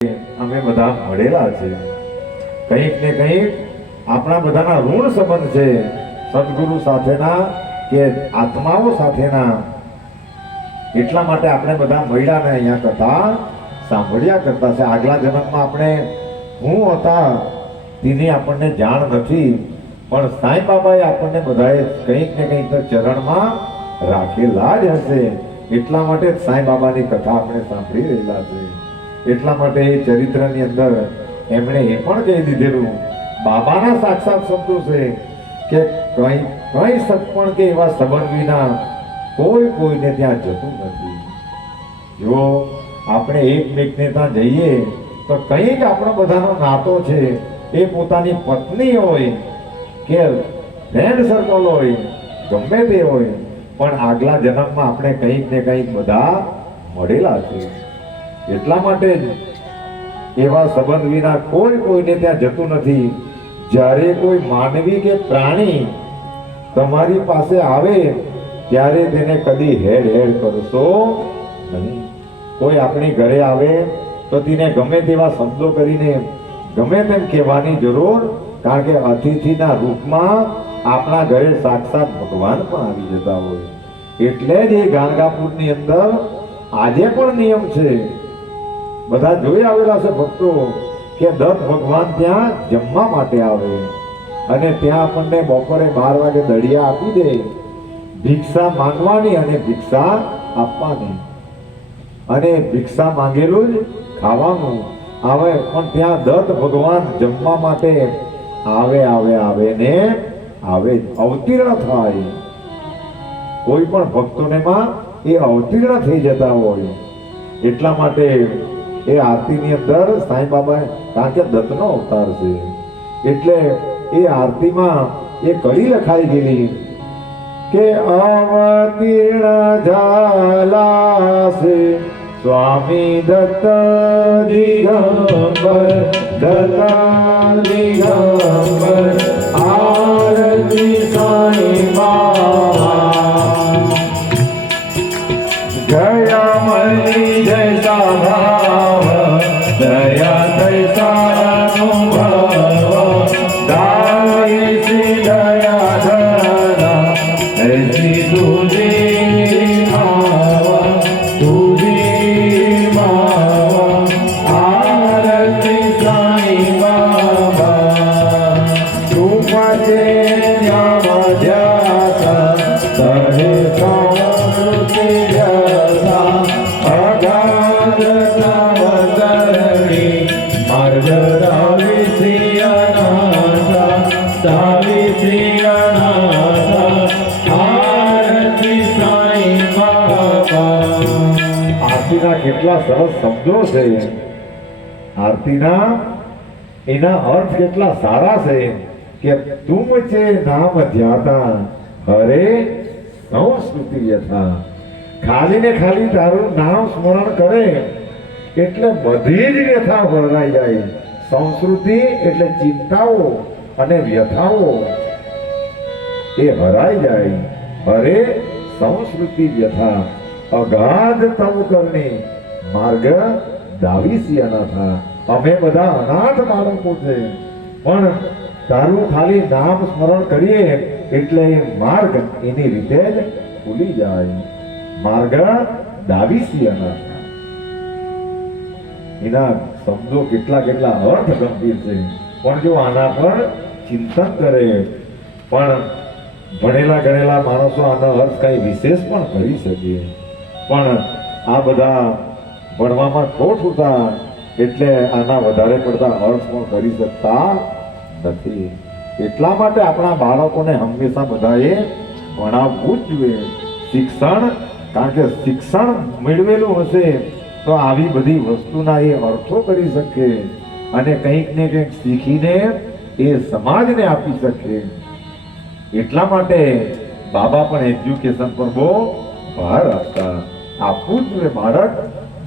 અમે બધા મળેલા છે, કંઈક ને કંઈક આપણા બધાના ઋણ સંબંધ છે સદગુરુ સાથેના કે આત્માઓ સાથેના. એટલા માટે આપણે બધા મળ્યા ને અહીંયા કથા સાંભળ્યા કરતા છે. આગલા જન્મમાં આપણે હું હતા તેની આપણને જાણ નથી, પણ સાંઈ બાબાએ આપણને બધાએ કંઈક ને કંઈક તો ચરણમાં રાખેલા જ હશે. એટલા માટે જ સાંઈ બાબાની કથા આપણે સાંભળી રહેલા છે. એટલા માટે એ ચરિત્રની અંદર એમણે એ પણ કહી દીધેલું, બાબાના સાક્ષાત શબ્દો છે કે કઈ સત્પણ કે એવા સંબંધ વિના કોઈને ત્યાં જતું નથી. જો આપણે એકમેકને ત્યાં જઈએ તો કંઈક આપણો બધાનો નાતો છે, એ પોતાની પત્ની હોય કે ફ્રેન્ડ સર્કલ હોય, ગમે તે હોય, પણ આગલા જન્મમાં આપણે કંઈક ને કંઈક બધા મળેલા છે. એટલા માટે જ એવા સંબંધ વિના કોઈને ત્યાં જતું નથી. જ્યારે કોઈ માનવી કે પ્રાણી તમારી પાસે આવે ત્યારે તેને કદી હેડ કરશો નહીં. કોઈ આપણી ઘરે આવે તો તેને ગમે તેવા શબ્દો કરીને ગમે તેમ કહેવાની જરૂર, કારણ કે અતિથિના રૂપમાં આપણા ઘરે સાક્ષાત ભગવાન પણ આવી જતા હોય. એટલે જ એ ગાણગાપુરની અંદર આજે પણ નિયમ છે, બધા જોઈ આવેલા છે ભક્તો, કે દત્ત ભગવાન ત્યાં જમવા માટે આવે અને ત્યાં આપણને બપોરે 12 વાગે દળિયા આપી દે, ભિક્ષા માંગવાની અને ભિક્ષા આપવાની, અને ભિક્ષા માંગેલું જ ખાવાનું આવે. પણ ત્યાં દત્ત ભગવાન જમવા માટે આવે ને આવે, અવતીર્ણ થાય. કોઈ પણ ભક્તોને માં એ અવતીર્ણ થઈ જતા હોય. એટલા માટે એ આરતીની અંદર સાંઈ બાબા, કારણ કે દત્તનો અવતાર છે, એટલે એ આરતીમાં એ કડી લખાઈ ગયેલી કે અવતીર્ણ ઝાલા છે સ્વામી દત્ત દિગંબર, દત્તા દિગંબર, આરતી સાંઈ બાબા, જયા મળી જૈસા ભાવ, દયા તૈસા અનુભવ, દાયસી દયા ધરા, એસી તુજી માવા, તુજી માવા, આરતી સાંઈ બાબા, તુમ જે ન્યામ ધ્યાતા તહે સંસ્કૃતિ જતા, અગાધ તવતરણી માર્ગ દાવી અનાથા, દાવી અનાથા, આરતી સાંઈ બાબા. આરતીના કેટલા સરસ શબ્દો છે, આરતીના એના અર્થ કેટલા સારા છે કે તુમ છે નામ ધ્યાતા હરે સંસ્કૃતિ યથા. ખાલી ને ખાલી તારું નામ સ્મરણ કરે એટલે બધી જ વ્યથા વરણાઈ જાય. સંસ્કૃતિ એટલે ચિંતાઓ અને વ્યથાઓ એ હરાઈ જાય. હરે સંસ્કૃતિ વ્યથા, અગાધ તવ કરણી માર્ગ દાવીસી અનાથા. અમે બધા અનાથ બાળકો છે, પણ તારું ખાલી નામ સ્મરણ કરીએ એટલે એ માર્ગ એની રીતે જ ખુલી જાય. માર્ગ દાવીસી અનાથા. એના શબ્દો કેટલા અર્થ ગંભીર છે, પણ જો આના પર ચિંતન કરે, પણ ભણેલા ગણેલા માણસો આનો અર્થ કઈ વિશેષ પણ કરી શકે, પણ આ બધા ભણવામાં ખોટ હતા એટલે આના વધારે પડતા અર્થ પણ કરી શકતા નથી. એટલા માટે આપણા બાળકોને હંમેશા બધાએ ભણાવવું જ જોઈએ. શિક્ષણ, કારણ કે શિક્ષણ મેળવેલું હશે તો આવી બધી વસ્તુના એ અર્થો કરી શકે અને કંઈક ને કંઈક શીખીને એ સમાજને આપી શકે. એટલા માટે બાબા પણ એજ્યુકેશન પર બહુ ભાર આપતા. આપવું જ જોઈએ, બાળક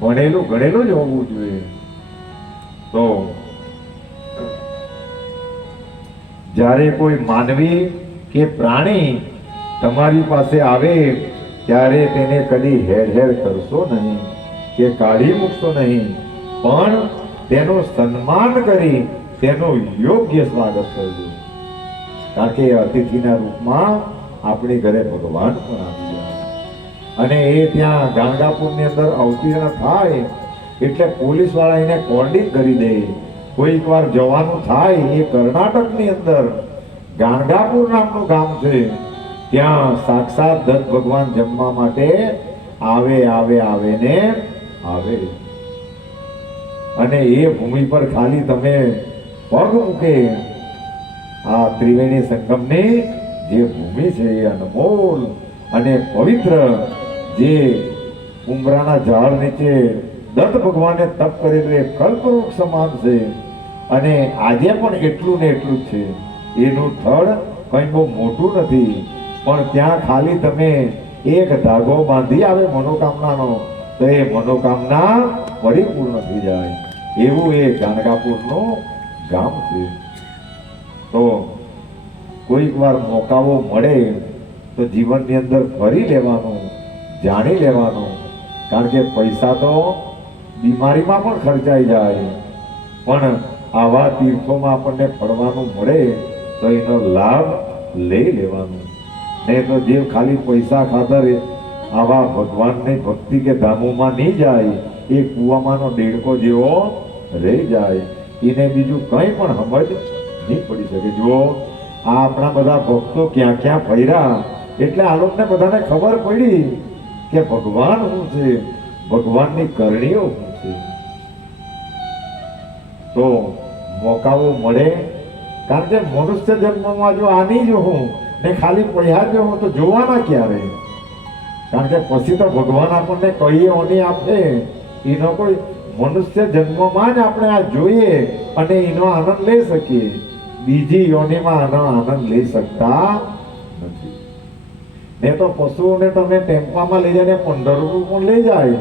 ભણેલું ગણેલું જ હોવું જોઈએ. તો જ્યારે કોઈ માનવી કે પ્રાણી તમારી પાસે આવે ત્યારે તેને કદી હેડ કરશો નહીં કે કાઢી મૂકશો નહીં, પણ તેનું સન્માન કરી તેનું યોગ્ય સ્વાગત કરજો, કારણ કે અતિથિના રૂપમાં આપણી ઘરે ભગવાન પણ આવી જાય. અને એ ત્યાં ગાણગાપુરની અંદર અવતીર્ણ થાય એટલે પોલીસ વાળા એને કોર્ડિંગ કરી દે. કોઈક વાર જવાનું થાય, એ કર્ણાટકની અંદર ગાણગાપુર નામનું ગામ છે, ત્યાં સાક્ષાત દત્ત ભગવાન જમવા માટે આવે ને આવે. અને એ ભૂમિ પર ખાલી તમે પગ મૂકે, આ ત્રિવેણી સંગમની જે ભૂમિ છે એ અનમોલ અને પવિત્ર, જે ઉમરાના ઝાડ નીચે દત્ત ભગવાને તપ કરેલું એ કલ્પવૃક્ષ સમાન છે. અને આજે પણ એટલું ને એટલું જ છે. એનું થડ કંઈ બહુ મોટું નથી, પણ ત્યાં ખાલી તમે એક ધાગો બાંધી આવે મનોકામનાનો, તો એ મનોકામના પરિપૂર્ણ થઈ જાય. એવું એ ગાણગાપુરનું ગામ છે. તો કોઈક વાર મોકાઓ મળે તો જીવનની અંદર ફરી લેવાનું, જાણી લેવાનું, કારણ કે પૈસા તો બીમારીમાં પણ ખર્ચાઈ જાય, પણ આવા તીર્થોમાં આપણને ફરવાનું મળે તો એનો લાભ લઈ લેવાનું. નહીં તો જે ખાલી પૈસા ખાતર આવા ભગવાનની ભક્તિ કે ધામોમાં નહીં જાય, એ કૂવામાંનો દેડકો જેવો રહી જાય. એને બીજું કંઈ પણ સમજ નહીં પડી શકે. જો આ આપણા બધા ભક્તો ક્યાં ક્યાં ફર્યા, એટલે આ લોકોને બધાને ખબર પડી કે ભગવાન શું છે, ભગવાનની કરણીઓ શું છે. તો મોકાઓ મળે, કારણ કે મનુષ્ય જન્મમાં જો આની જો હું ને ખાલી પૈસા જો હું તો જોવાના ક્યારે, કારણ કે પછી તો ભગવાન આપણને કહીએ ઓની આપે. એનો કોઈ મનુષ્ય જન્મમાં જ આપણે આ જોઈએ અને એનો આનંદ લઈ શકીએ, બીજી યોનિમાં આનો આનંદ લઈ શકતા નથી. ને તો પશુઓને તમે ટેમ્પામાં લઈ જાય, 15 રૂપિયા પણ લઈ જાય,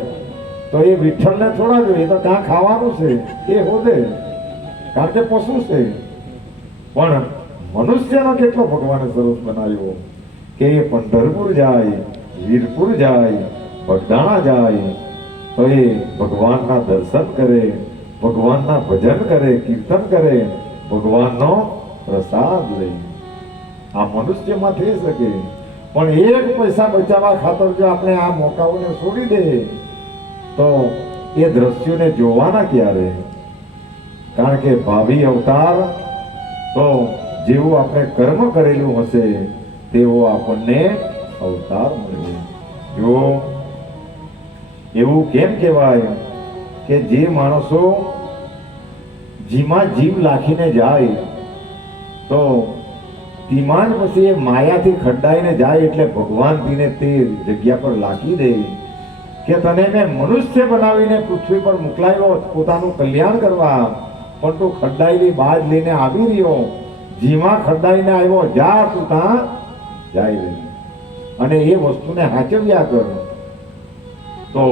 તો એ વિઠ્ઠલને થોડા જોઈએ, તો કાં ખાવાનું છે એ હોદે, કારણ કે પશુ છે. પણ મનુષ્યનો કેટલો ભગવાને સરસ બનાવ્યો કે એ પંઢરપુર જાય, વીરપુર જાય, બગદાણા જાય, તો એ ભગવાનના દર્શન કરે, ભગવાનના ભજન કરે, કીર્તન કરે, ભગવાનનો પ્રસાદ લે. આ મનુષ્યમાં થઈ શકે, પણ એક પૈસા બચાવવા ખાતર જો આપણે આ મોકાઓને છોડી દે તો એ દ્રશ્યોને જોવાના ક્યારે? કારણ કે ભાવિ અવતાર તો જેવું આપણે કર્મ કરેલું હશે તેવો આપણને અવતાર મળે. જો એવું કેમ કહેવાય કે જે માણસો જીમાં જીવ લાખીને જાય તો તીમાં જ પછી એ માયાથી ખડાઈને જાય, એટલે ભગવાન તેને તે જગ્યા પર લાખી દે કે તને મેં મનુષ્ય બનાવીને પૃથ્વી પર મોકલાયો પોતાનું કલ્યાણ કરવા, પણ તું ખડાયેલી બાજ લઈને આવી રહ્યો, જીમાં ખડાઈને આવ્યો, જા તું ત્યાં જાય રહી અને એ વસ્તુને હાચવ્યા કર. તો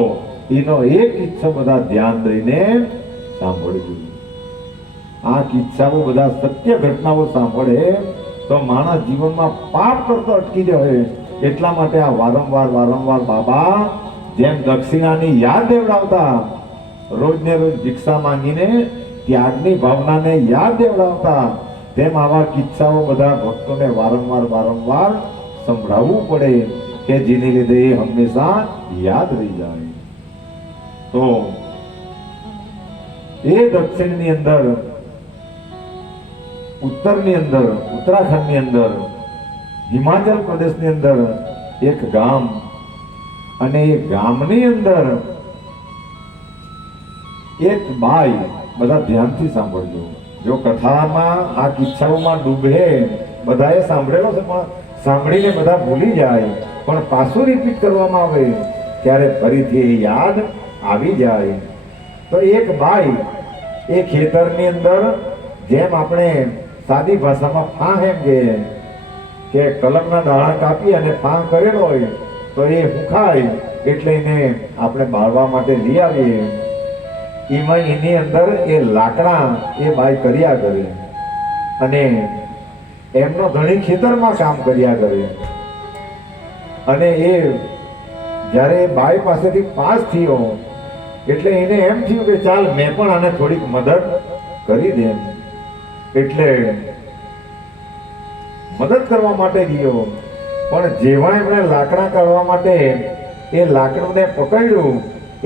એનો એક કિસ્સો બધા ધ્યાન દઈને સાંભળજો. આ કિસ્સાઓ બધા સત્ય ઘટનાઓ સાંભળે તો માણસ જીવનમાં પાપ કરતો અટકી જાય. એટલા માટે આ વારંવાર બાબા જેમ દક્ષિણાની યાદ દેવડાવતા, રોજને રોજ ભિક્ષા માંગીને ત્યાગની ભાવનાને યાદ દેવડાવતા, તેમ આવા કિસ્સાઓ બધા ભક્તોને વારંવાર સંભળાવવું પડે કે જેને લીધે એ હંમેશા યાદ રહી જાય. તો એ દક્ષિણની અંદર, ઉત્તરની અંદર, ઉત્તરાખંડની અંદર, હિમાચલ પ્રદેશની અંદર એક ગામ, અને એ ગામની અંદર એક બાઈ, બધા ધ્યાનથી સાંભળજો. જો કથામાં આ કિસ્સાઓમાં ડૂબે, બધાએ સાંભળેલો છે પણ સાંભળીને બધા ભૂલી જાય, પણ પાછું રિપીટ કરવામાં આવે ત્યારે ફરીથી યાદ આવી જાય. તો એક બાઈ એ ખેતરની અંદર, જેમ આપણે સાદી ભાષામાં ફાં એમ કે કલમના દાણા કાપી અને ફાં કરેલો હોય તો એ હુંખાય, એટલે એને આપણે બાળવા માટે લઈ આવીએ. એમાં એની અંદર એ લાકડા એ બાઈ કર્યા કરે, અને એમનો ધણી ખેતરમાં કામ કર્યા કરે. અને એ જ્યારે બાઈ પાસેથી પાસ થયો એટલે એને એમ થયું કે ચાલ મેં પણ આને થોડીક મદદ કરી દે. એટલે મદદ કરવા માટે ગયો, પણ જેવા એમણે લાકડા કાઢવા માટે એ લાકડુંને પકડ્યું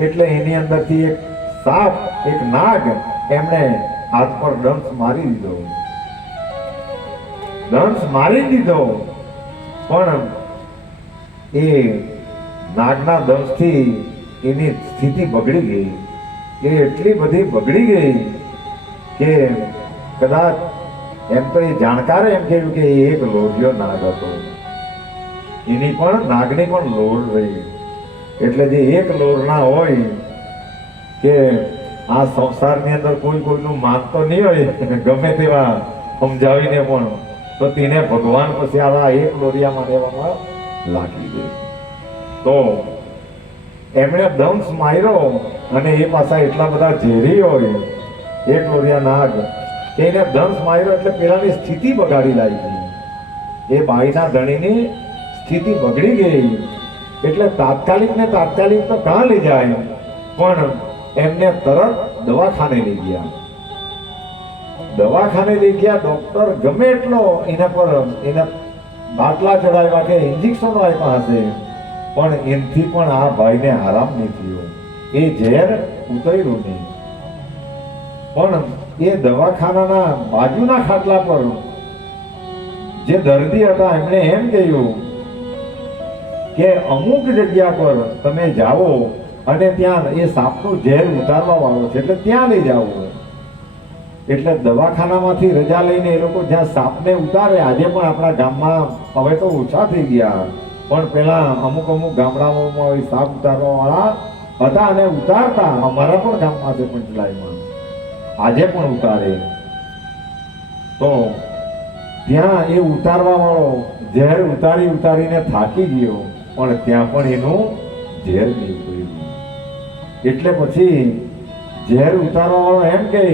એટલે એની અંદરથી એક સાપ, એક નાગ એમણે હાથ પર દંશ મારી દીધો. દંશ મારી દીધો, પણ એ નાગના દંશથી એની સ્થિતિ બગડી ગઈ. એ એટલી બધી બગડી ગઈ કે કદાચ એમ તો એ જાણકારે એમ કહ્યું કે એ એક લોઢિયો નાગ હતો. એની પણ નાગની પણ લોર રહી. એટલે જે એક લોરના હોય કે આ સંસારની અંદર કોઈ કોઈનું માનતો નહીં હોય, ગમે તેવા સમજાવીને પણ, તો તેને ભગવાન પછી આવા એક લોરિયામાં રહેવામાં લાગી ગઈ. તો એમણે દંશ માર્યો અને એ પાછા એટલા બધા ઝેરી હોય એક લોરિયા નાગ કે એને દંશ માર્યો એટલે પેલાની સ્થિતિ બગાડી લાગી. એ બાઈના ધણીની સ્થિતિ બગડી ગઈ. એટલે તાત્કાલિક તો કાં લઈ જાય, પણ એમને તરત દવાખાને લઈ ગયા. દવાખાને લઈ ગયા. ડોક્ટર ગમે એટલો એના પર એના બાટલા ચડાવ્યા કે ઇન્જેક્શનો આપ્યા હશે, પણ એનથી પણ આ ભાઈને આરામ નહીં થયો. એ ઝેર ઉતર્યું નહીં. પણ એ દવાખાનાના બાજુના ખાટલા પર જે દર્દી હતા એમણે એમ કહ્યું કે અમુક જગ્યા પર તમે જાઓ અને ત્યાં એ સાપનું ઝેર ઉતારવા વાળો છે, એટલે ત્યાં લઈ જાઓ. એટલે દવાખાનામાંથી રજા લઈને એ લોકો જ્યાં સાપને ઉતારે, આજે પણ આપણા ગામમાં હવે તો ઓછા થઈ ગયા, પણ પેલા અમુક ગામડાઓમાં સાપ ઉતારવા વાળા હતા અને ઉતારતા. અમારા પણ ગામમાં છે પંચલાઈમાં, આજે પણ ઉતારે. તો ત્યાં એ ઉતારવા વાળો ઝેર ઉતારીને થાકી ગયો, પણ ત્યાં પણ એનું ઝેર નહીં ઉતર્યું. એટલે પછી ઝેર ઉતારવા વાળો એમ કહે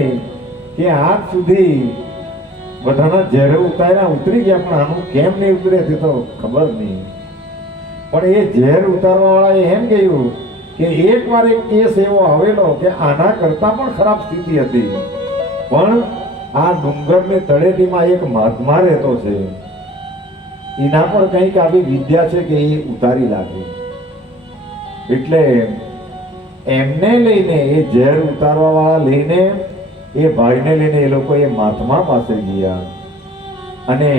કે આજ સુધી બધાના ઝેર ઉતાર્યા, ઉતરી ગયા, પણ આનું કેમ નહીં ઉતરે તે તો ખબર નહીં. પણ એ ઝેર ઉતારવા વાળાએ એમ કહ્યું કે એકવાર એક કેસ એવો આવેલો કે આના કરતા પણ ખરાબ સ્થિતિ હતી, પણ આ ડુંગરની તળેટીમાં એક મહાત્મા રહેતો છે, એના પર કંઈક આવી વિદ્યા છે કે એ ઉતારી લાગે. એટલે એમને લઈને, એ ઝેર ઉતારવા વાળા લઈને, એ ભાઈને લઈને એ લોકો એ મહાત્મા પાસે ગયા. અને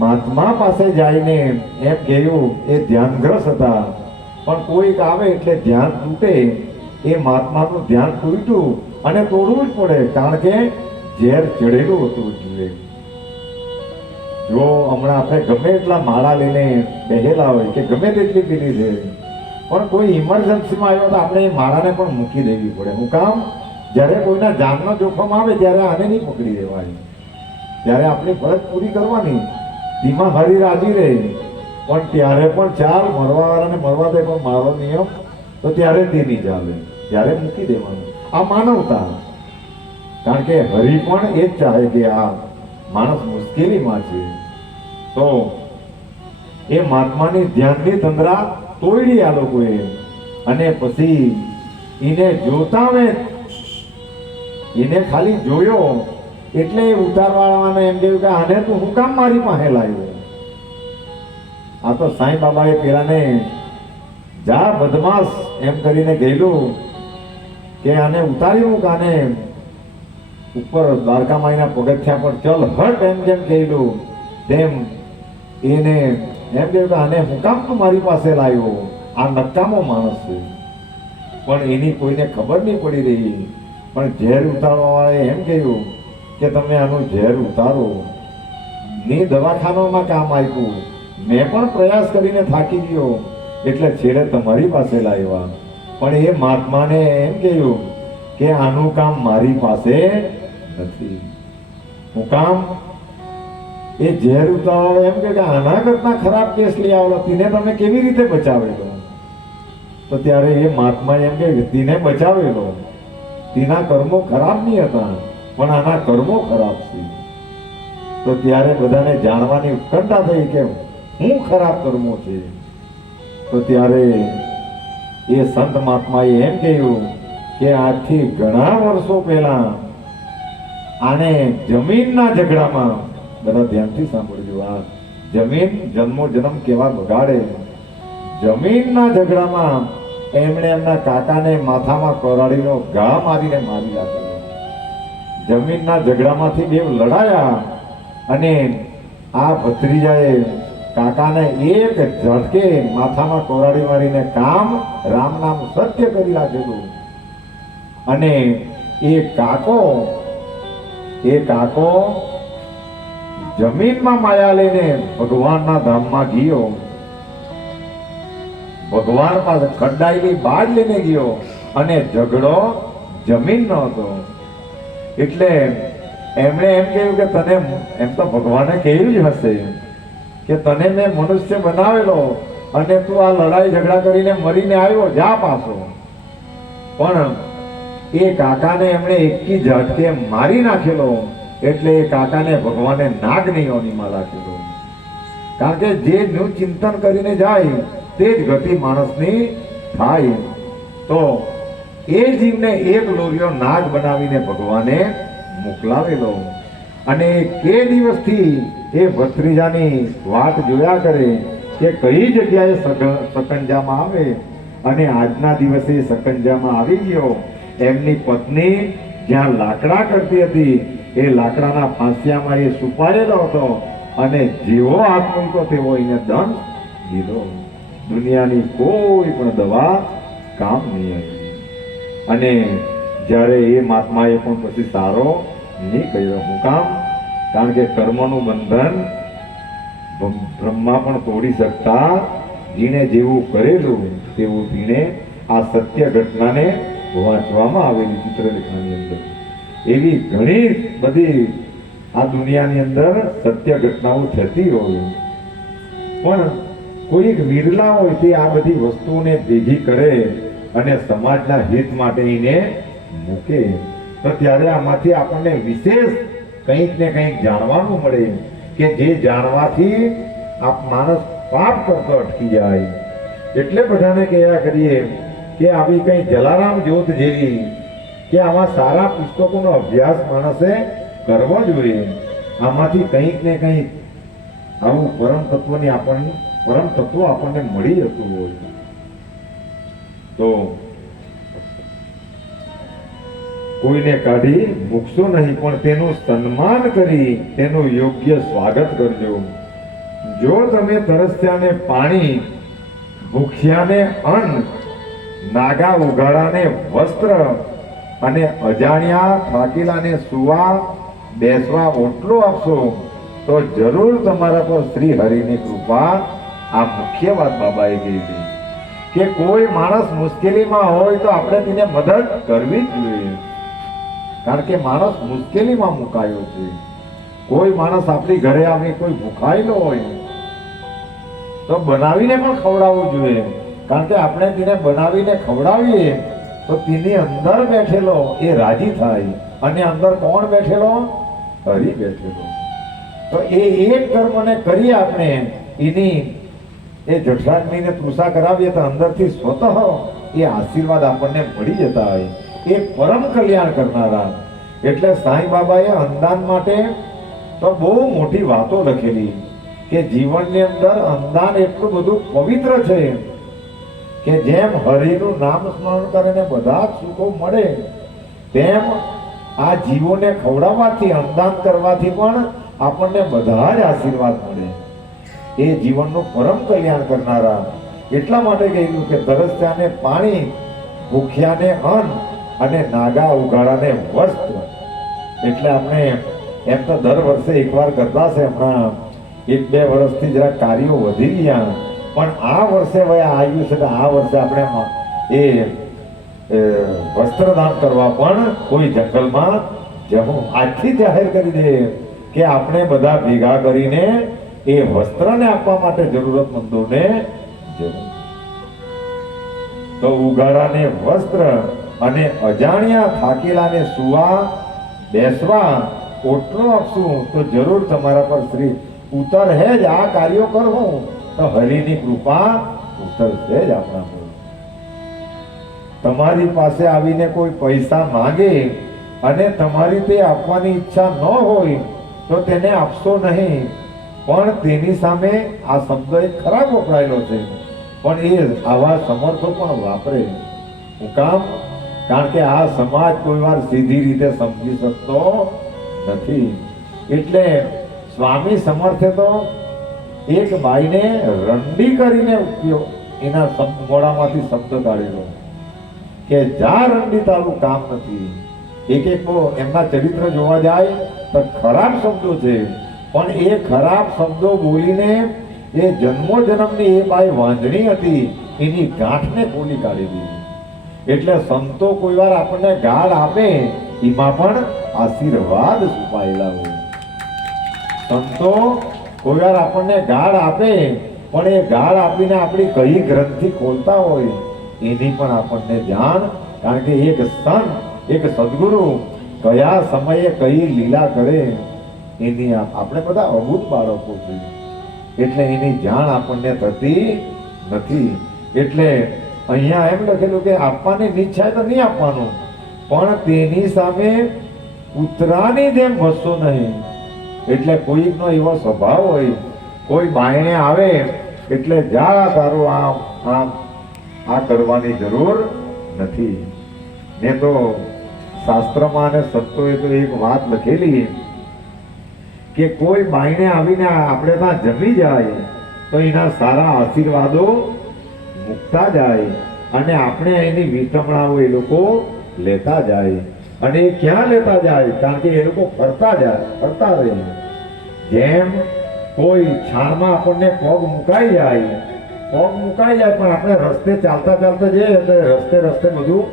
મહાત્મા પાસે જઈને એમ કહ્યું, એ ધ્યાનગ્રસ્ત હતા, પણ કોઈક આવે એટલે ધ્યાન તૂટે. એ મહાત્માનું ધ્યાન તૂટ્યું અને તોડવું જ પડે, કારણ કે ઝેર ચડેલું હતું. એટલે જો હમણાં આપણે ગમે એટલા માળા લઈને બેહેલા હોય કે ગમે તેટલી પીલી છે, પણ કોઈ ઇમરજન્સીમાં આવ્યો તો આપણે એ માળાને પણ મૂકી દેવી પડે. હું કામ? જ્યારે કોઈના જાનનો જોખમ આવે ત્યારે આને નહીં પકડી દેવાય, ત્યારે આપણી ફરજ પૂરી કરવાની. ધીમા હરી રાજી રહે, પણ ત્યારે પણ ચાલ મરવાવાળાને મરવા દે, પણ મારો નિયમ તો ત્યારે તે નહીં ચાલે, ત્યારે મૂકી દેવાનું. આ માનવતા. કારણ કે હરિ પણ એ જ ચાહે કે આ માણસ મુશ્કેલીમાં છે. તો એ મહાત્માની ધ્યાનની તંદ્રા તોડી આ લોકોએ. અને પછી એને જોતાવે, એને ખાલી જોયો એટલે ઉતારવાળાને એમ કહ્યું કે આને તું હું કામ મારી પાસે લાવ્યો? આ તો સાંઈ બાબાએ પેલાને જા બદમાશ એમ કરીને કહેલું કે આને ઉતારી મૂક, આને ઉપર દ્વારકા માઈના પગથિયા પર ચલ હટ, એમ જેમ કહેલું તેમ એને એમ કહ્યું કે આને હું કામ તું મારી પાસે લાવ્યો? આ નકામો માણસ છે. પણ એની કોઈને ખબર નહીં પડી રહી. પણ ઝેર ઉતારવાવાળાએ એમ કહ્યું કે તમે આનું ઝેર ઉતારો. ની દવાખાનામાં કામ આપ્યું, મેં પણ પ્રયાસ કરીને થાકી ગયો, એટલે છેલ્લે તમારી પાસે લાવ્યા. પણ એ મહાત્માને એમ કહ્યું કે આનું કામ મારી પાસે નથી. હું કામ? એ ઝેર ઉતારવાળો એમ કે આના કરતા ખરાબ કેસ લઈ આવેલો, તેને તમે કેવી રીતે બચાવેલો? તો ત્યારે એ મહાત્મા એમ કે તેને બચાવેલો, તેના કર્મો ખરાબ નહીં હતા, પણ આના કર્મો ખરાબ છે. તો ત્યારે બધાને જાણવાની ઉત્કંઠા થઈ કે શું ખરાબ કર્મો છે. તો ત્યારે એ સંત મહાત્માએ એમ કહ્યું કે આજથી ઘણા વર્ષો પહેલા આને જમીનના ઝઘડામાં, બધા ધ્યાનથી સાંભળજો, આ જમીન જન્મો જન્મ કેવા બગાડે, જમીનના ઝઘડામાં એમણે એમના કાકાને માથામાં કોરાડીનો ઘા મારીને મારી નાખ્યો. જમીનના ઝઘડામાંથી બે લડાયા અને આ ભત્રીજાએ કાકાને એક ઝટકે માથામાં કોરાડી મારીને કામ રામ નામ સત્ય કરી નાખેલું. અને એ કાકો જમીનમાં માયા લઈને ભગવાનના ધામમાં ગયો. ભગવાન પાસે ખડાયેલી બાજ લઈને ગયો અને ઝઘડો જમીનનો હતો. એટલે એમણે એમ કહ્યું કે તને, એમ તો ભગવાને કહ્યું જ હશે કે તને મેં મનુષ્ય બનાવેલો અને તું આ લડાઈ ઝઘડા કરીને મરીને આવ્યો, જા પાછો. પણ એ કાકાને એમણે એકી ઝટકે મારી નાખેલો. એટલે એ કાકાને ભગવાને નાગની યોનિમાં રાખેલો. કારણ કે જે નું ચિંતન કરીને જાય તે જ ગતિ માણસની થાય. તો એ જીવને એક લોરિયો નાગ બનાવીને ભગવાને મોકલાવેલો. અને કે દિવસથી એ ભત્રીજાની વાટ જોયા કરે કે કઈ જગ્યાએ સકંજામાં આવે. અને આજના દિવસે સકંજામાં આવી ગયો. એમની પત્ની જ્યાં લાકડા કરતી હતી એ લાકડાના ફાંસિયામાં એ સુપાયેલો હતો અને જેવો હાથ મૂક્યો તેવો એને દંડ દીધો. દુનિયાની કોઈ પણ દવા કામ નહીં આવી. અને જ્યારે એ મહાત્માએ પણ પછી સારો નહીં કર્યો. શું કામ? કારણ કે કર્મનું બંધન બ્રહ્મા પણ તોડી શકતા. જીણે જેવું કરેલું તેવું જીણે. આ સત્ય ઘટનાને વાંચવામાં આવેલી ચિત્રલેખાની અંદર એવી ઘણી બધી આ દુનિયાની અંદર સત્ય ઘટનાઓ થતી હોય, પણ કોઈક વિરલા હોય તે આ બધી વસ્તુઓને ભેગી કરે અને સમાજના હિત માટે એને મૂકે. તો ત્યારે આમાંથી આપણને વિશેષ કંઈક ને કંઈક જાણવાનું મળે કે જે જાણવાથી આ માણસ પાપ કરતો અટકી જાય. એટલે બધાને કહેવા કરીએ કે આવી કંઈ જલારામ જ્યોત જેવી કે આવા સારા પુસ્તકોનો અભ્યાસ માણસે કરવો જોઈએ. આમાંથી કંઈક ને કંઈક આવું પરમ તત્વ આપણને મળી જતું હોય. તો કોઈને કાઢી મૂકશો નહીં, પણ તેનું સન્માન કરી તેનું યોગ્ય સ્વાગત કરજો. જો તમે તરસ્યાને પાણી, ભૂખ્યાને અન્ન, નાગા ઉઘાડાને વસ્ત્ર અને અજાણ્યા થાકેલાને સુવા બેસવા ઓટલો આપશો તો જરૂર તમારા પર શ્રી હરિની કૃપા. આ મુખ્ય વાત બાબાએ કહી હતી કે કોઈ માણસ મુશ્કેલીમાં હોય તો આપણે તેને મદદ કરવી જ જોઈએ. કારણ કે માણસ મુશ્કેલીમાં મુકાયો છે. કોઈ માણસ આપણી ઘરે આવી કોઈ ભૂખાયેલો હોય તો બનાવીને પણ ખવડાવવું જોઈએ. કારણ કે આપણે તેને બનાવીને ખવડાવીએ તો તેની અંદર બેઠેલો એ રાજી થાય. અને અંદર કોણ બેઠેલો? હરિ બેઠેલો. તો એ એક કર્મને કરી આપણે એની એ જઠરાગ્નિને તૃષા કરાવીએ તો અંદરથી સ્વતઃ એ આશીર્વાદ આપણને મળી જતા હોય. એ પરમ કલ્યાણ કરનારા. એટલે સાંઈ બાબાએ અંદાન માટે તો બહુ મોટી વાતો લખેલી કે જીવનની અંદર અંદાન એટલું બધું પવિત્ર છે કે જેમ હરિનું નામ સ્મરણ કરીને બધા જ સુખો મળે, તેમ આ જીવોને ખવડાવવાથી, અંદાન કરવાથી પણ આપણને બધા જ આશીર્વાદ મળે. એ જીવનનું પરમ કલ્યાણ કરનારા. એટલા માટે કહ્યું કે તરસ્યાને પાણી, ભૂખ્યાને અન્ન અને નાગા ઉઘાડાને વસ્ત્ર. એટલે આપણે એમ તો દર વર્ષે એકવાર કરતા છે. હમણાં 1-2 વર્ષથી જરા કાર્યો વધી ગયા, પણ આ વર્ષે હવે આવ્યું છે. આ વર્ષે આપણે એ વસ્ત્રદાન કરવા પણ કોઈ જંગલમાં જવું. આજથી જાહેર કરી દે કે આપણે બધા ભેગા કરીને એ વસ્ત્રને આપવા માટે જરૂરતમંદોને જવું. તો ઉઘાડાને વસ્ત્ર અને અજાણ્યા થાકેલાને સુવા બેસવા ઓટલો આપશું તો જરૂર તમારા પર શ્રી ઉતરશે જ. આ કાર્યો કરવું તો હરિની કૃપા ઉતરશે જ આપણા પર. તમારી પાસે આવીને કોઈ પૈસા માંગે અને તમારી તે આપવાની ઈચ્છા ન હોય તો તેને આપશો નહીં. પણ તેની સામે આ શબ્દ એક ખરાબ વપરાયેલો છે, પણ એ આવા સમર્થો પણ વાપરે. હું કામ? કારણ કે આ સમાજ કોઈ વાર સીધી રીતે સમજી શકતો નથી. એટલે સ્વામી સમર્થે તો એક બાઈને રંડી કરીને એના મોઢામાંથી શબ્દ કાઢેલો કે જા રંડી તારું કામ નથી. એક એમના ચરિત્ર જોવા જાય તો ખરાબ શબ્દો છે, પણ એ ખરાબ શબ્દો બોલીને એ જન્મો જન્મની એ બાઈ વાંજણી હતી એની ગાંઠને ખોલી કાઢી દીધી. એટલે સંતો કોઈ વાર આપણને ગાળ આપે એમાં પણ આશીર્વાદ છુપાયેલા હોય. સંતો કોઈ વાર આપણને ગાળ આપે પણ એ ગાળ આપીને આપણી કઈ ગ્રંથિ ખોલતા હોય એની પણ આપણને જાણ. કારણ કે એક સંત, એક સદગુરુ કયા સમયે કઈ લીલા કરે એની આપણે બધા અભૂત બાળકો છીએ, એટલે એની જાણ આપણને થતી નથી. એટલે અહીંયા એમ લખેલું કે આપવાની ઈચ્છા તો નહીં આપવાનું, પણ તેની સામે કૂતરાની જેમ ભસશો નહીં. એટલે કોઈકનો એવો સ્વભાવ હોય, કોઈ બાયણે આવે એટલે જા તારું આ કરવાની જરૂર નથી. ને તો શાસ્ત્રમાં અને સંતોએ તો એક વાત લખેલી કે કોઈ બાયણે આવીને આપણે ત્યાં જમી જાય તો એના સારા આશીર્વાદો મૂકતા જાય અને આપણે એની વિટમણાઓ એ લોકો લેતા જાય. અને એ ક્યાં લેતા જાય? કારણ કે એ લોકો ફરતા રહે. જેમ કોઈ છાણમાં આપણને પગ મુકાઈ જાય પણ આપણે રસ્તે ચાલતા જઈએ તો રસ્તે બધું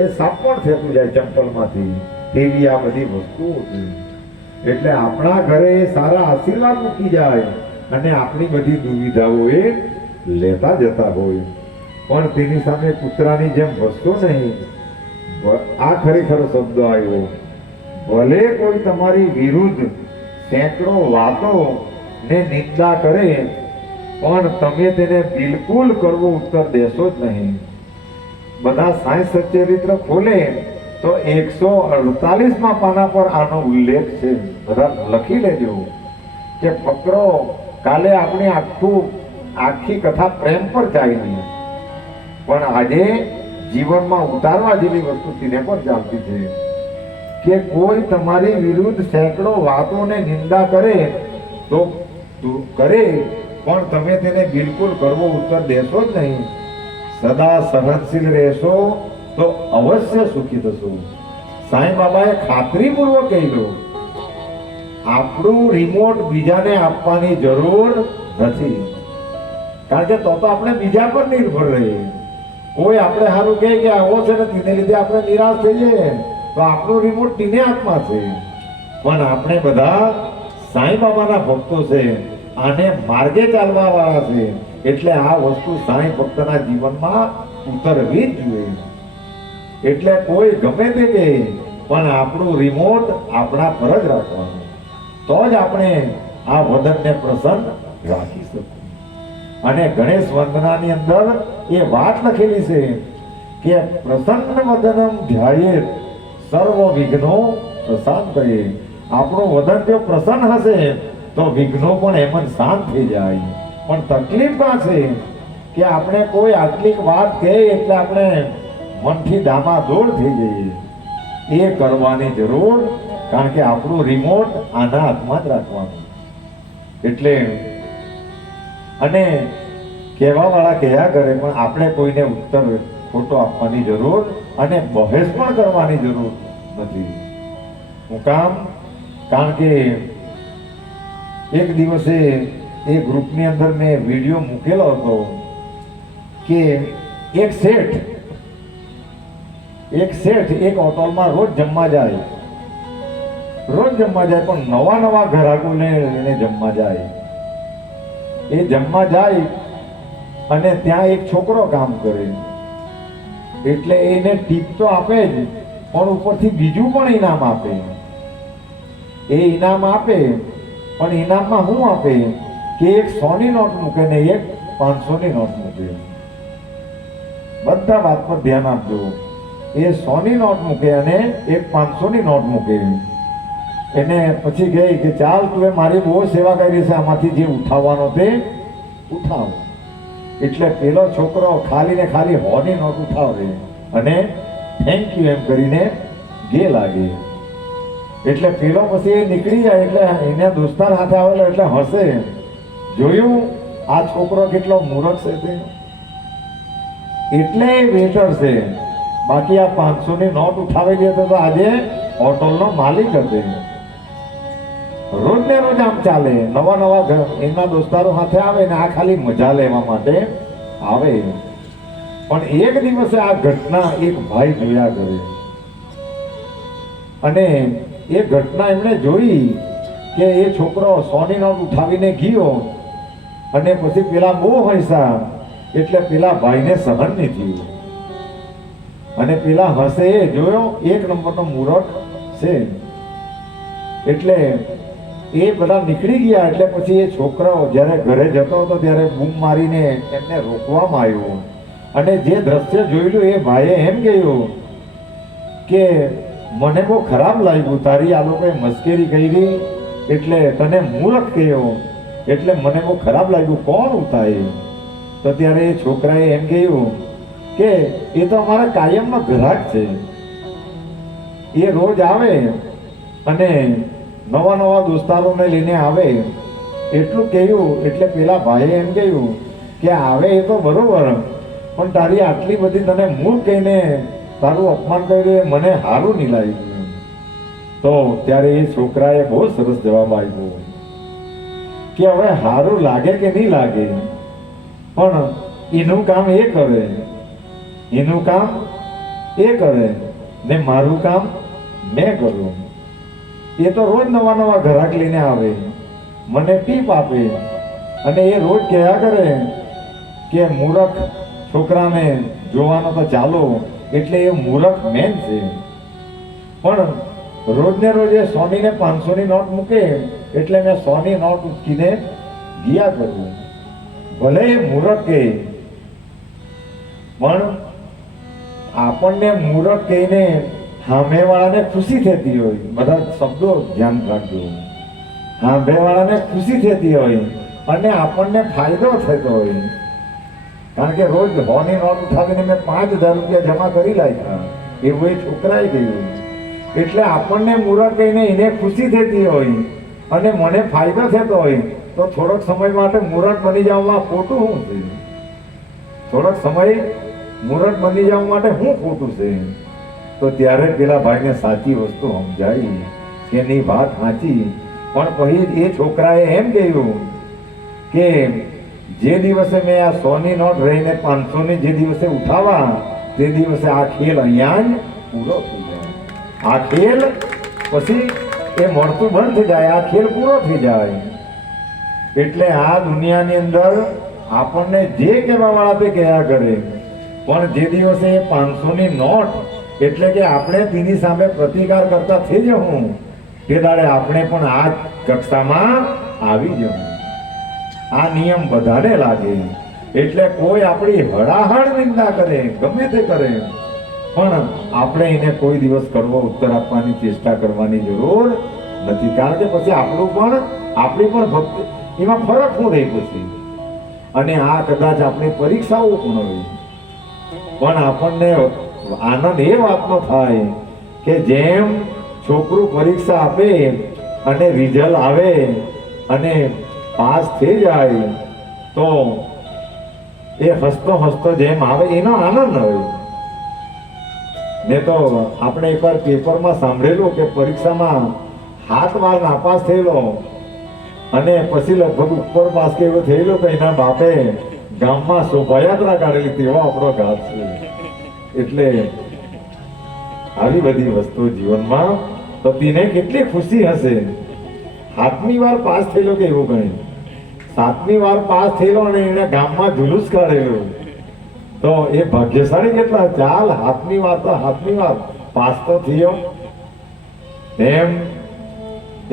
એ સાપણ થતું જાય ચંપલમાંથી. તેવી આ બધી વસ્તુઓ છે. એટલે આપણા ઘરે સારા આશીર્વાદ મૂકી જાય અને આપણી બધી દુવિધાઓ એ લેતા જતા હોય, પણ તેની સામે કૂતરાની જેમ ભસતો નહીં. આ ખરેખર શબ્દ આવ્યો. ભલે કોઈ તમારી વિરુદ્ધ સેંકડો વાતો ને નિંદા કરે પણ તમે તેને બિલકુલ કરવો ઉત્તર દેશો જ નહીં. બધા સાયન્સ સચરિત્ર ખોલે તો 148માં પાના પર આનો ઉલ્લેખ છે. બધા લખી લેજો કે ફકરો કાલે આપણી આખી કથા પ્રેમ પર ચાલી, પણ આજે જીવનમાં ઉતારવા જેવી વસ્તુ તેને પણ ચાલતી છે કે કોઈ તમારી વિરુદ્ધ સેંકડો વાતોને નિંદા કરે તો કરે પણ તમે તેને બિલકુલ કરવો ઉત્તર દેશો જ નહીં. સદા સહનશીલ રહેશો તો અવશ્ય સુખી થશો. સાંઈ બાબાએ ખાતરીપૂર્વક કહ્યું આપણું રિમોટ બીજાને આપવાની જરૂર નથી, કારણ કે તો આપણે બીજા પર નિર્ભર રહીએ. કોઈ આપણે સારું કહે કે આવો છે ને તેને લીધે આપણે નિરાશ થઈએ તો આપણું રિમોટ તીને હાથમાં છે. પણ આપણે બધા સાંઈ બાબાના ભક્તો છે, આને માર્ગે ચાલવા વાળા છે, એટલે આ વસ્તુ સાંઈ ભક્તના જીવનમાં ઉતરવી જ જોઈએ. એટલે કોઈ ગમે તે કહે પણ આપણું રિમોટ આપણા પર જ રાખવાનું, તો જ આપણે આ વદનને પ્રસન્ન રાખી શકીએ. અને ગણેશ વંદનાની અંદર એ વાત લખેલી છે કે પ્રસન્ન વદનમ ધ્યાયેત સર્વ વિઘ્નો પ્રશાંતયે. આપણું વદન જો પ્રસન્ન હશે તો વિઘ્નો પણ એમ જ શાંત થઈ જાય. પણ તકલીફ કાં છે કે આપણે કોઈ આટલીક વાત કહે એટલે આપણે મનથી ડામાડોળ થઈ જઈએ. એ કરવાની જરૂર, કારણ કે આપણું રિમોટ આના હાથમાં જ રાખવાનું. એટલે અને કહેવા વાળા કહેવા કરે પણ આપણે કોઈને ઉત્તર ખોટો આપવાની જરૂર અને બહેસ પણ કરવાની જરૂર નથી. હું કામ? કારણ કે એક દિવસે એ ગ્રુપની અંદર મેં વિડીયો મૂકેલો હતો કે એક શેઠ એક હોટલમાં રોજ જમવા જાય પણ નવા ગ્રાહકોને એને જમવા જાય. એ જમવા જાય અને ત્યાં એક છોકરો કામ કરે, એટલે એને ટીપ તો આપે જ પણ ઉપરથી બીજું પણ ઇનામ આપે. એ ઇનામ આપે પણ ઇનામમાં શું આપે કે એક 100ની નોટ મૂકે ને એક 500ની નોટ મૂકે. બધા વાત પર ધ્યાન આપજો. એ 100ની નોટ મૂકે અને એક 500ની નોટ મૂકે. એને પછી કહે કે ચાલ તું મારી બહુ સેવા કરી છે, આમાંથી જે ઉઠાવવાનો તે ઉઠાવ. એટલે પેલો છોકરો ખાલી ને ખાલી 100ની નોટ ઉઠાવે અને થેન્ક યુ એમ કરીને ગે લાગે. એટલે પેલો પછી એ નીકળી જાય એટલે એને દોસ્તાર હાથે આવેલો એટલે હસે, જોયું આ છોકરો કેટલો મૂર્ખ છે તે, એટલે વેટર છે. બાકી આ 500ની નોટ ઉઠાવેલી હતો તો આજે હોટલનો માલિક હતો. રોજ ને રોજ આમ ચાલે, નવા નવા એના દોસ્તારો સાથે આવે ને આ ખાલી મજા લેવા માટે આવે. પણ એક દિવસે આ ઘટના એક ભાઈ જોયા કરે અને એ ઘટના એમણે જોઈ કે એ છોકરો 100ની નોટ ઉઠાવીને ગયો અને પછી પેલા બહુ હૈસા, એટલે પેલા ભાઈને સહન નહીં થયું અને પેલા હસે એ જોયો એક નંબરનો મૂરખ છે. એટલે એ બધા નીકળી ગયા. એટલે પછી એ છોકરો જ્યારે ઘરે જતો હતો ત્યારે બૂમ મારીને એમને રોકવામાં આવ્યો અને જે દ્રશ્ય જોયેલું એ ભાઈએ એમ કહ્યું કે મને બહુ ખરાબ લાગ્યું, તારી આ લોકોએ મસ્કરી કરી એટલે તને મૂર્ખ કહ્યો, એટલે મને બહુ ખરાબ લાગ્યું, કોણ ઉતાય? તો ત્યારે એ છોકરાએ એમ કહ્યું કે એ તો અમારા કાયમનો ગ્રાહક છે, એ રોજ આવે અને નવા નવા દોસ્તારોને લઈને આવે. એટલું કહ્યું એટલે પેલા ભાઈએ એમ કહ્યું કે આવે એ તો બરોબર, પણ તારી આટલી બધી તને મૂળ કહીને તારું અપમાન કર્યું એ મને સારું નહીં લાગ્યું. તો ત્યારે એ છોકરાએ બહુ સરસ જવાબ આપ્યો કે હવે સારું લાગે કે નહીં લાગે, પણ એનું કામ એ કરે, એનું કામ એ કરે ને મારું કામ મેં કરું. એ તો રોજ નવા નવા ગ્રાહક લઈને આવે, મને ટીપ આપે અને એ રોજ કહ્યા કરે કે મૂર્ખ છોકરાને જોવાનો તો ચાલો, એટલે એ મૂર્ખ મેન છે. પણ રોજ ને રોજ એ 100ની ને 500ની નોટ મૂકે એટલે મેં 100ની નોટ ઉચકીને ગયા કરું. ભલે એ મૂર્ખ કહે, પણ આપણને મૂર્ખ કહીને સામેવાળાને ખુશી થતી હોય. બધા શબ્દો ધ્યાન રાખજો. સામેવાળાને ખુશી થતી હોય અને આપણને ફાયદો થતો હોય. કારણ કે રોજ 100ની નોટ ઉઠાવીને મેં 5000 રૂપિયા જમા કરી લાગ્યા એવું એ છોકરાએ કહ્યું. એટલે આપણને મૂર્ખ કહીને એને ખુશી થતી હોય અને મને ફાયદો થતો હોય તો થોડોક સમય માટે મૂર્ખ બની જવામાં ખોટું શું છે? થોડોક સમય મૂર્ખ બની જવા માટે શું ખોટું છે? તો ત્યારે પેલા ભાઈને સાચી વસ્તુ સમજાઈ કે એની વાત સાચી. પણ પછી એ છોકરાએ એમ કહ્યું કે જે દિવસે મેં આ 100ની નોટ રહીને 500ની જે દિવસે ઉઠાવા તે દિવસે આ ખેલ અહીંયા જ પૂરો થઈ જાય. આ ખેલ પછી એ મળતું બંધ થઈ જાય, આ ખેલ પૂરો થઈ જાય. એટલે આ દુનિયાની અંદર આપણને જે કહેવા વાળા તે કહ્યા કરે, પણ જે દિવસે એ 500ની નોટ એટલે કે આપણે તેની સામે પ્રતિકાર કરતા થઈ જવું તે દાડે આપણે પણ આ કક્ષામાં આવી જવું. આ નિયમ બધાને લાગે. એટલે કોઈ આપણી હળાહળ નિંદા કરે, ગમે તે કરે, પણ આપણે એને કોઈ દિવસ કડવો ઉત્તર આપવાની ચેષ્ટા કરવાની જરૂર નથી. કારણ કે પછી આપણી પણ ભક્તિ એમાં ફરક શું રહી પછી. અને આ કદાચ આપણી પરીક્ષાઓ પણ હોય, પણ આપણને આનંદ એ વાતનો થાય કે જેમ છોકરું પરીક્ષા આપે અને રિઝલ્ટ આવે અને પાસ થઈ જાય તો એ હસતો હસતો જેમ આવે એનો આનંદ હોય. ને તો આપણે એકવાર પેપરમાં સાંભળેલું કે પરીક્ષામાં 7 વાર નાપાસ થયેલો અને પછી લગભગ ઉપર પાસ કે એવું થયેલું તો એના બાપે ગામમાં શોભાયાત્રા કાઢેલી. તેવો આપણો ઘાત છે. એટલે આવી બધી વસ્તુ જીવનમાં તો તેને કેટલી ખુશી હશે. 7મી વાર પાસ થયેલો કે એવું ગણે, 7મી વાર પાસ થયેલો અને એને ગામમાં જુલુસ કાઢેલું તો એ ભાગ્યશાળી કેટલા. ચાલ 7મી વાર તો 7મી વાર પાસ તો થયો. તેમ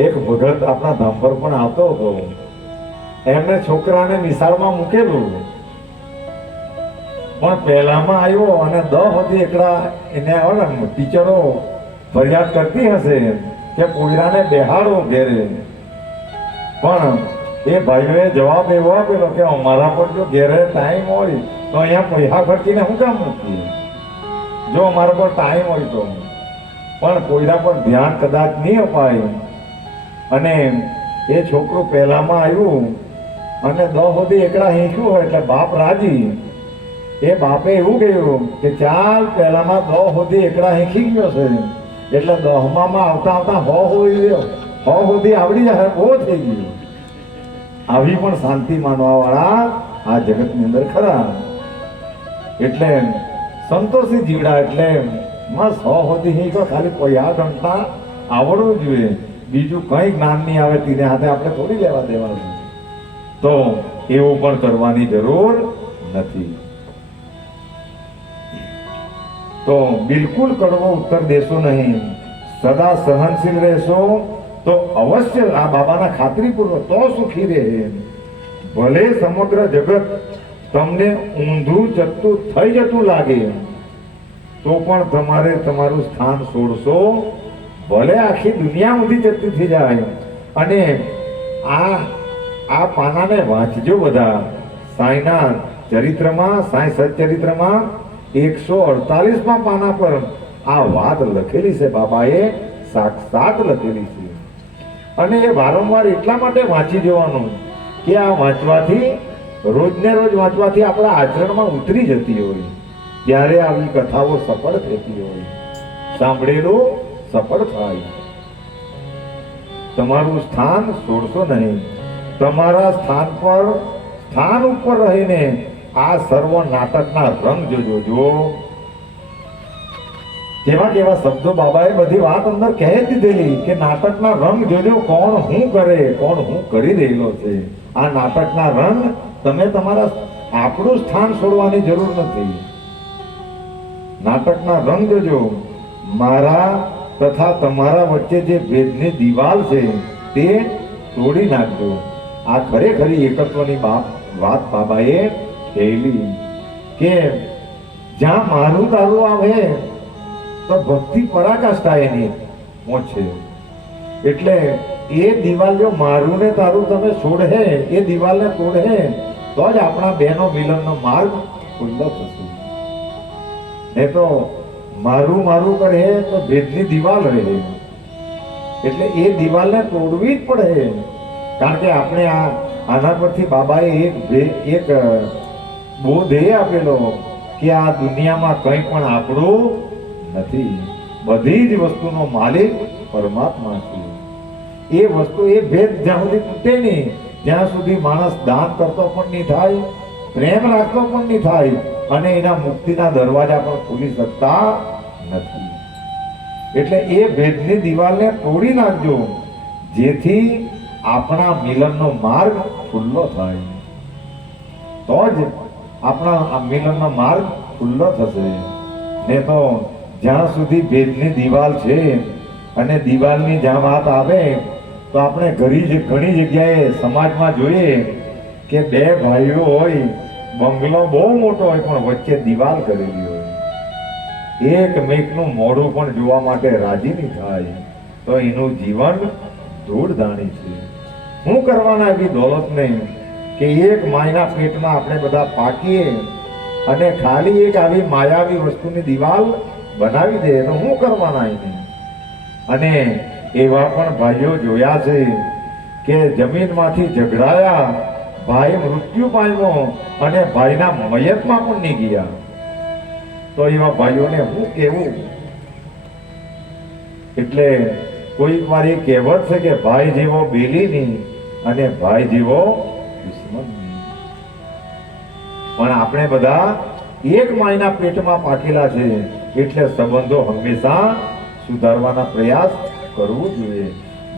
એક ભગત આપણા ધામ પર પણ આવતો હતો, એમને છોકરાને નિશાળમાં મૂકેલું પણ પહેલામાં આવ્યો અને 10 સુધી એકલા એને આવે ને ટીચરો ફરિયાદ કરતી હશે કે પોયરાને બેહાડો ઘેરે, પણ એ ભાઈઓએ જવાબ એવો આપેલો કે અમારા પર જો ઘેરે ટાઈમ હોય તો અહીંયા પૈસા ખર્ચીને શું કામ મૂકીએ, જો અમારા પર ટાઈમ હોય તો. પણ કોઈના પર ધ્યાન કદાચ નહીં અપાય અને એ છોકરું પહેલામાં આવ્યું અને 10 સુધી એકલા હીખ્યું હોય એટલે બાપ રાજી. એ બાપે એવું કહ્યું કે ચાલ પહેલામાં 10 સુધી એકલા હીખી ગયો છે એટલે 10માં આવતા આવતા 100 સુધી આવડી જાય, બહુ થઈ ગયું. આવી પણ શાંતિ માનવા વાળા આ જગતની અંદર ખરા. એટલે સંતોષી જીવડા એટલે માં 100 સુધી હીખો, ખાલી પૈસા ગણતા આવડવું જોઈએ, બીજું કઈ જ્ઞાન નહીં આવે તેને હાથે આપણે થોડી લેવા દેવાનું. તો એવું પણ કરવાની જરૂર નથી. તો બિલકુલ કડવો ઉત્તર દેશો નહીં, સદા સહનશીલ રહેશો તો અવશ્ય આ બાબાના ખાતરીપૂર્વક તો સુખી રહે. ભલે સમગ્ર જગત તમને ઊંધું જતું થઈ જતું લાગે તો પણ તમારે તમારું સ્થાન છોડશો, ભલે આખી દુનિયા ઊંધી જતી થઈ જાય. અને આ પાનાને વાંચજો બધા. સાંઈના ચરિત્રમાં, સાંઈ સચરિત્રમાં 148માં પાના પર આ વાત લખેલી છે, બાબાએ સાક્ષાત લખેલી છે. અને એ વારંવાર એટલા માટે વાંચી જવાનું કે આ વાંચવાથી, રોજને રોજ વાંચવાથી આપણા આચરણમાં ઉતરી જતી હોય, ત્યારે આવી કથાઓ સફળ થતી હોય, સાંભળેલું સફળ થાય. તમારું સ્થાન છોડશો નહીં. તમારા સ્થાન ઉપર રહીને આ સર્વ નાટકના રંગ જોજો. કેવા કેવા શબ્દો બાબાએ બધી વાત અંદર કહી દીધેલી કે નાટકના રંગ જોજો, કોણ શું કરે, કોણ શું કરી રહેલો છે. આ નાટકના રંગ તમે તમારા, આપણું સ્થાન છોડવાની જરૂર નથી. નાટકના રંગ જોજો. મારા તથા તમારા વચ્ચે જે ભેદની દિવાલ છે તે તોડી નાખજો. આ ખરેખરી એકત્વની વાત બાબાએ કહેલી કે જ્યાં મારું તારું આવે તો ભક્તિ પરાકાષ્ઠા એની પહોંચે. એટલે એ દિવાલ જો મારું ને તારું તમે છોડે, એ દિવાલને તોડે તો જ આપણા બેનો મિલનનો માર્ગ ખુલ્લો થશે. નહીં તો મારું મારું કરે તો ભેદની દિવાલ રહે. એટલે એ દિવાલને તોડવી જ પડે. કારણ કે આપણે આના પરથી બાબાએ એક બોધ્ય આપેલો કે આ દુનિયામાં કંઈ પણ આપણું નથી, બધી જ વસ્તુનો માલિક પરમાત્મા છે. એ વસ્તુ, એ ભેદ જ્યાં સુધી તૂટે નહીં ત્યાં સુધી માણસ દાન કરતો પણ નહીં થાય, પ્રેમ રાખતો પણ નહીં થાય અને એના મુક્તિના દરવાજા પણ ખોલી શકતા નથી. એટલે એ ભેદની દિવાલને તોડી નાખજો, જેથી આપણા મિલનનો માર્ગ ખુલ્લો થાય. તો જ આપણા મિલનનો માર્ગ ખુલ્લો થશે. ને તો જ્યાં સુધી ભેદની દિવાલ છે અને દિવાલની જ્યાં વાત આવે તો આપણે ઘણી જગ્યાએ સમાજમાં જોઈએ કે બે ભાઈઓ હોય, બંગલો બહુ મોટો હોય પણ વચ્ચે દિવાલ કરેલી હોય, એકમેકનું મોઢું પણ જોવા માટે રાજી નહીં થાય, તો એનું જીવન ધૂળધાણી છે. શું કરવાના એવી દોલત નહીં કે એક માયના પેટમાં આપણે બધા પાકીએ અને ખાલી એક આવી માયાવી વસ્તુની દિવાલ બનાવી દે તો શું કરવાના એને. અને એવા પણ ભાઈઓ જોયા છે કે જમીનમાંથી ઝઘડાયા, ભાઈ મૃત્યુ પામ્યો અને ભાઈના મયતમાં પણ નહીં ગયા. તો એવા ભાઈઓને શું કહેવું. એટલે કોઈક વાર એ કહેવત છે કે ભાઈ જેવો બેલી નહીં અને ભાઈ જેવો દુશ્મન નહીં. પણ આપણે બધા એક માયના પેટમાં પાકેલા છે એટલે સંબંધો હંમેશા સુધારવાના પ્રયાસ કરવું જોઈએ.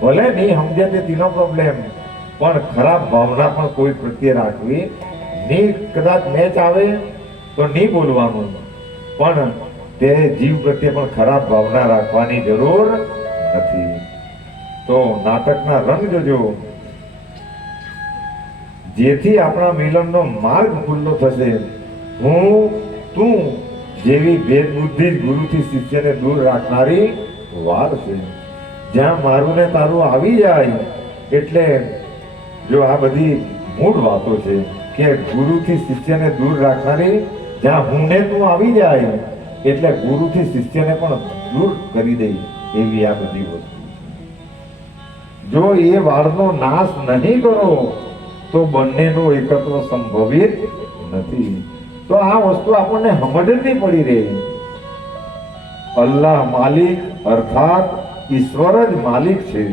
ભલે નહીં સમજે તે તેનો પ્રોબ્લેમ, પણ ખરાબ ભાવના પણ કોઈ પ્રત્યે રાખવી નહીં. કદાચ મેચ આવે તો નહીં બોલવાનું, પણ તે જીવ પ્રત્યે પણ ખરાબ ભાવના રાખવાની જરૂર નથી. તો નાટકના રંગ જોજો, જેથી આપણા મિલનનો માર્ગ ખુલ્લો થશે. હું તું જેવી ભેદ બુદ્ધિ જ ગુરુથી શિષ્યને દૂર રાખનારી વાર છે. જ્યાં મારું ને તારું આવી જાય એટલે જો આ બધી મૂળ વાતો છે કે ગુરુથી શિષ્યને દૂર રાખનારી, જ્યાં હું ને તું આવી જાય એટલે ગુરુથી શિષ્યને પણ દૂર કરી દે એવી આ બધી વસ્તુ છે. જો એ વાળનો નાશ નહીં કરો તો બંનેનો એકત્વ સંભવિત નથી. તો આ વસ્તુ આપણને સમજતી પડી રહી. અલ્લાહ માલિક અર્થાત ઈશ્વર જ માલિક છે,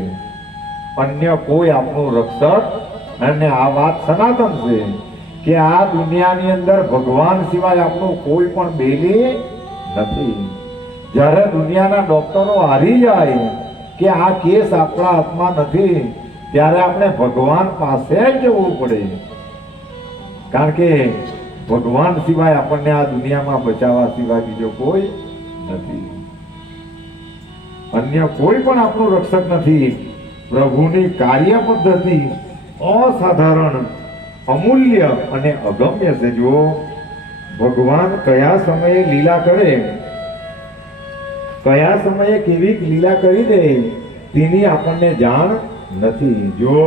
અન્ય કોઈ આપણું રક્ષક. અને આ વાત સનાતન છે કે આ દુનિયાની અંદર ભગવાન સિવાય આપણું કોઈ પણ બેલી નથી. જ્યારે દુનિયાના ડોક્ટરો હારી જાય કે આ કેસ આપણા હાથમાં નથી, ત્યારે આપણે ભગવાન પાસે જ જવું પડે. કારણ કે ભગવાન સિવાય આપણને આ દુનિયામાં બચાવવા સિવાય બીજો કોઈ નથી. અન્ય કોઈ પણ આપણું રક્ષક નથી. પ્રભુની કાર્ય પદ્ધતિ અસાધારણ, અમૂલ્ય અને અગમ્ય છે. જો ભગવાન કયા સમયે લીલા કરે, કયા સમયે કેવી લીલા કરી દે તેની આપણને જાણ નથી. જો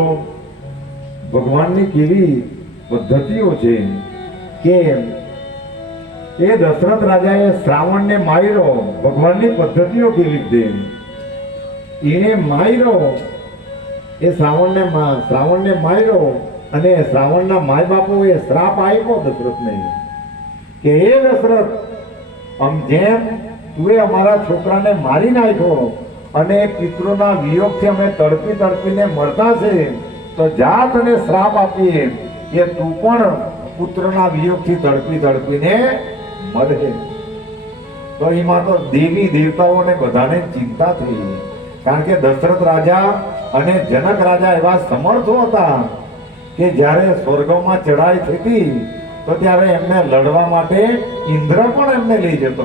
ભગવાનની કેવી પદ્ધતિઓ છે કે એ દશરથ રાજાએ શ્રાવણને માર્યો, ભગવાનની પદ્ધતિઓ કેવી છે. એને માર્યો, એ શ્રાવણને માર્યો અને શ્રાવણના માય બાપુએ શ્રાપ આપ્યો દશરથને કે એ દશરથ, જેમ તું અમારા છોકરાને મારી નાખ્યો અને પિતૃના વિયોગથી અમે તડપી તડપીને મળતા છે, તો જા તને શ્રાપ આપીએ કે તું પણ પુત્રના વિયોગથી તડપી તડપીને મરે. તો એમાં તો દેવી દેવતાઓને બધાને ચિંતા થઈ. કારણ કે દશરથ રાજા અને જનક રાજા એવા સમર્થો હતા કે જ્યારે સ્વર્ગમાં ચઢાઈ થતી તો ત્યારે એમને લડવા માટે ઇન્દ્ર પણ એમને લઈ જતો.